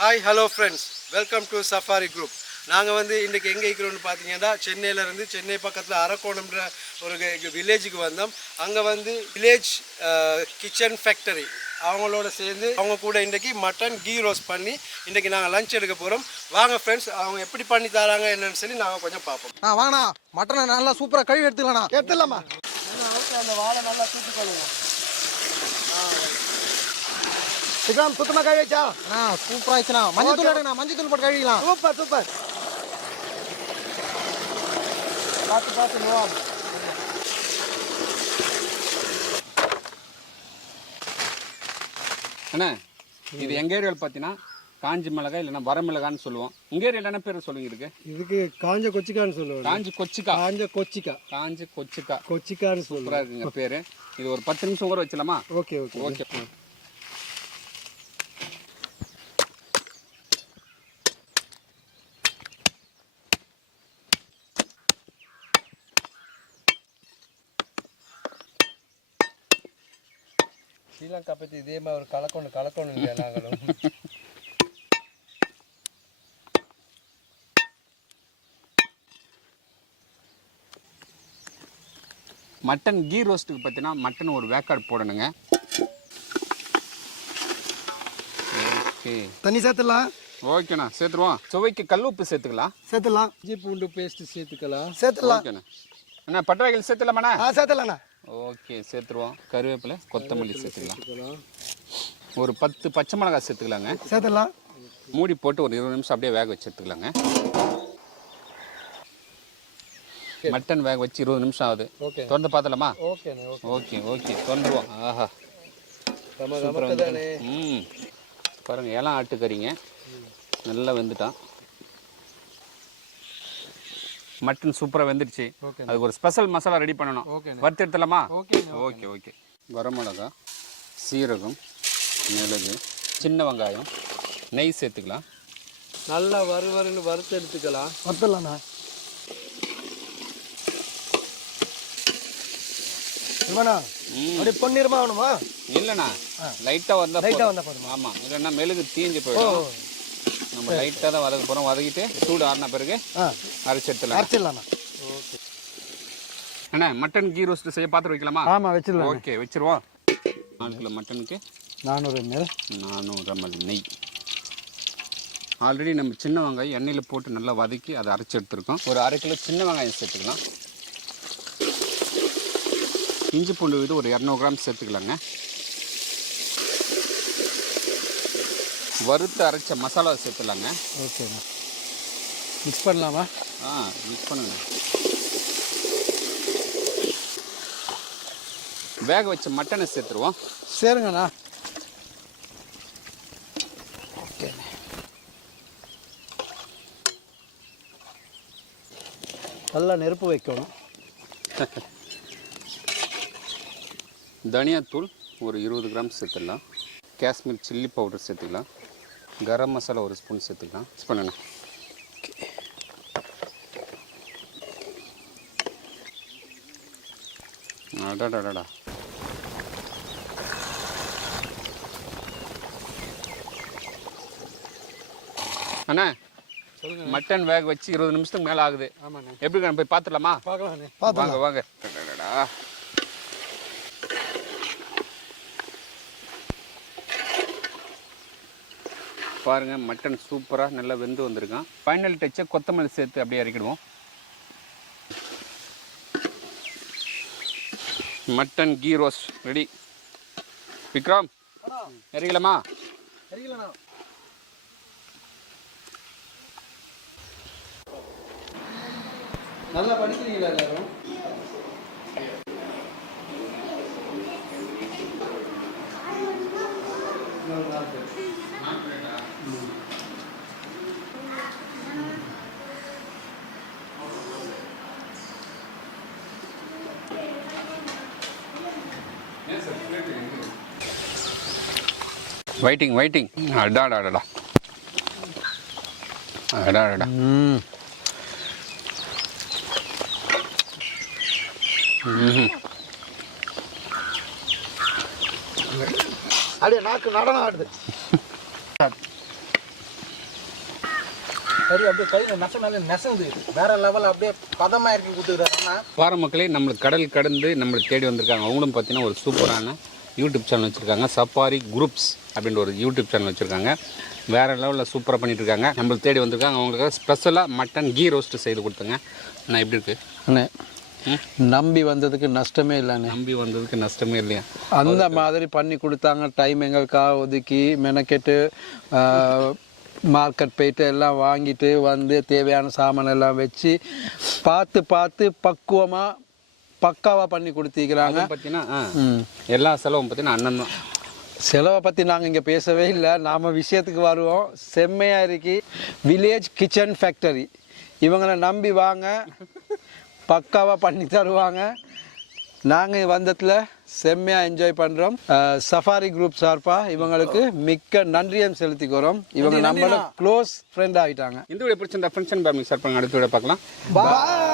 Hi hello friends, welcome to safari group. நாங்கள் வந்து இன்றைக்கி எங்கே இருக்கிறோன்னு பார்த்தீங்கன்னா, சென்னையிலேருந்து சென்னை பக்கத்தில் அரக்கோணம்ன்ற ஒரு வில்லேஜுக்கு வந்தோம். அங்கே வந்து வில்லேஜ் கிச்சன் ஃபேக்டரி அவங்களோட சேர்ந்து அவங்க கூட இன்றைக்கி மட்டன் கீ ரோஸ்ட் பண்ணி இன்றைக்கி நாங்கள் லஞ்ச் எடுக்க போகிறோம். வாங்க ஃப்ரெண்ட்ஸ், அவங்க எப்படி பண்ணி தராங்க என்னன்னு சொல்லி நாங்கள் கொஞ்சம் பார்ப்போம். வாங்கண்ணா, மட்டனை நல்லா சூப்பராக கழுவி எடுத்துக்கலாண்ணா. எடுத்துடலாமா? அந்த வாழை நல்லா தூத்துக்கொள்ளுங்க. சிக்காம் சுத்தமாக கழுவி வச்சா சூப்பராக ஆயிடுச்சுண்ணா. மஞ்சள் தூள் எடுங்கண்ணா, மஞ்சள் தூள் போட்டு கழுவிக்கலாம். Super super. பார்த்து நோவாம். அண்ணா, இது எங்கள் ஏரியாவில் பார்த்தீங்கன்னா காஞ்சி மிளகாய் இல்லைன்னா வரமிளகான்னு சொல்லுவோம். உங்கள் ஏரியாவில் என்ன பேர் சொல்லுங்க? இதுக்கு காஞ்ச கொச்சிக்கான்னு சொல்லுவோம். காஞ்சி கொச்சிக்கா. காஞ்ச கொச்சிக்கா. கொச்சிக்கான்னு சூப்பராக இருக்குங்க பேர். இது ஒரு 10 நிமிஷம் ஊற வச்சலாமா? Okay okay okay. ஸ்ரீலங்கா பற்றி இதே மாதிரி ஒரு கலக்கணும் இல்லையா நாங்களும். மட்டன் கீ ரோஸ்ட்டுக்கு பார்த்தீங்கன்னா மட்டன் ஒரு வேக்காடு போடணுங்க. ஓகே, தண்ணி சேர்த்துடலாம். ஓகேண்ணா, சேர்த்துருவோம். சுவைக்கு கல் உப்பு சேர்த்துக்கலாம். இஞ்சி பூண்டு பேஸ்ட் சேர்த்துக்கலாம். ஓகேண்ணா. அண்ணா, பட்டை வகைகள் சேர்த்துலாமாண்ணா? சேர்த்துலாண்ணா. ஓகே, சேர்த்துருவோம். கருவேப்பிலை, கொத்தமல்லி சேர்த்துக்கலாம். ஒரு 10 பச்சை மிளகாய் சேர்த்துக்கலாங்க. சேர்த்துடலாம். மூடி போட்டு ஒரு 20 நிமிஷம் அப்படியே வேக வச்சு எடுத்துக்கலாங்க. மட்டன் வேக வச்சு 20 நிமிஷம் ஆகுது. திறந்து பார்த்தலாமா? Okay okay, திறந்துருவோம். ஆஹா, பாருங்க, ஏலாம் ஆட்டுக்கறிங்க நல்லா வெந்துட்டான். மட்டன் சூப்பராக வெந்துடுச்சு. அதுக்கு ஒரு ஸ்பெஷல் மசாலா ரெடி பண்ணணும். வறுத்து எடுத்துலாமா? Okay okay. வரமிளகா, சீரகம், மிளகு, சின்ன வெங்காயம், நெய் சேர்த்துக்கலாம். நல்லா வறுவறுன்னு வறுத்து எடுத்துக்கலாம். வறுத்துடலாண்ணா. அப்படியே பொன்னிறமா ஆகணுமா? இல்லைண்ணா, லைட்டாக வந்தால் போதும். ஆமாம், இல்லைன்னா மெழுகு தீஞ்சு போயிடும். நம்ம லைட்டாக தான் வதக்க போகிறோம். வதக்கிட்டு சூடு ஆறின பிறகு அரைச்சி எடுத்துடலாம். ஓகே அண்ணா, மட்டன் கீ ரோஸ்ட் செய்ய பாத்திரம் வைக்கலாமா? ஆமாம், வச்சிடலாம். ஓகே, வச்சிருவோம். 4 கிலோ மட்டனுக்கு 400 ml நெய். ஆல்ரெடி நம்ம சின்ன வெங்காயம் எண்ணெயில் போட்டு நல்லா வதக்கி அதை அரைச்சி எடுத்துருக்கோம். ஒரு 1/2 கிலோ சின்ன வெங்காயம் சேர்த்துக்கலாம். இஞ்சி பூண்டு விது ஒரு 200 கிராம் சேர்த்துக்கலாங்க. வறுத்து அரைச்ச மசாலா சேர்த்துலாங்க. ஓகேண்ணா, மிக்ஸ் பண்ணலாமா? மிக்ஸ் பண்ணுங்க. வேக வச்ச மட்டனை சேர்த்துருவோம். சேருங்கண்ணா. ஓகே, நல்லா நெருப்பு வைக்கணும். தனியாத்தூள் ஒரு 20 கிராம் சேர்த்துடலாம். காஷ்மீர் சில்லி பவுடர் சேர்த்துக்கலாம். கரம் மசாலா ஒரு ஸ்பூன் சேர்த்துக்கலாம். மிக்ஸ் பண்ணுங்க. அடாடாடா, அண்ணா, மட்டன் வேக வச்சு 20 நிமிஷத்துக்கு மேலே ஆகுது. எப்படி நான் போய் பார்த்துடலாமா? வாங்க வாங்க. பாருங்க, மட்டன் சூப்பராக நல்லா வெந்து வந்திருக்கான். ஃபைனல் டச்சை கொத்தமல்லி சேர்த்து அப்படியே இறக்கிடுவோம். Mutton ghee roast ready. Vikram, இறக்கலாமா? நல்லா படிக்கிறீங்களா எல்லாரும்? வெயிட்டிங். அடாடாடா, அப்படியே நாக்கு நடனம் ஆடுது. கறி அப்படியே கையில் நெசந்து வேற லெவல் அப்படியே பதமாக இறக்கி கொடுத்துக்கிறாருண்ணா. வார மக்களே நம்மளுக்கு கடல் கடந்து நம்மளுக்கு தேடி வந்திருக்காங்க. அவங்களும் பார்த்தீங்கன்னா ஒரு சூப்பரான யூடியூப் சேனல் வச்சுருக்காங்க. சஃபாரி குரூப்ஸ் அப்படின்ற ஒரு யூடியூப் சேனல் வச்சுருக்காங்க. வேறு லெவலில் சூப்பராக பண்ணிகிட்டு இருக்காங்க. நம்மளுக்கு தேடி வந்திருக்காங்க. அவங்களுக்கு ஸ்பெஷலாக மட்டன் கீ ரோஸ்ட்டு செய்து கொடுத்தேங்க. நான் எப்படி இருக்குது அண்ணே? நம்பி வந்ததுக்கு நஷ்டமே இல்லைண்ணே. நம்பி வந்ததுக்கு நஷ்டமே இல்லையா? அந்த மாதிரி பண்ணி கொடுத்தாங்க. டைம் எங்களுக்காக ஒதுக்கி மெனக்கெட்டு மார்க்கெட் போயிட்டு எல்லாம் வாங்கிட்டு வந்து தேவையான சாமான் எல்லாம் வச்சு பார்த்து பக்காவாக பண்ணி கொடுத்திருக்கிறாங்க. பார்த்தீங்கன்னா எல்லா செலவும் பார்த்தீங்கன்னா அண்ணன் தான். செலவை பற்றி நாங்கள் இங்கே பேசவே இல்லை. நாம் விஷயத்துக்கு வருவோம். செம்மையாக இருக்கு. Village kitchen factory. இவங்களை நம்பி வாங்க, பக்காவாக பண்ணி தருவாங்க. நாங்கள் வந்ததில் செம்மையாக என்ஜாய் பண்ணுறோம். சஃபாரி குரூப் சார்பாக இவங்களுக்கு மிக்க நன்றியும் செலுத்திக்கிறோம். இவங்க நம்மளோட க்ளோஸ் ஃப்ரெண்ட் ஆகிட்டாங்க. இந்த வீடியோ பிடிச்சிருந்தா ஃப்ரெண்ட்ஸ் அண்ட் ஃபேமிலி ஷேர் பண்ணுங்க. அடுத்த வீடியோ பார்க்கலாம். பாய்.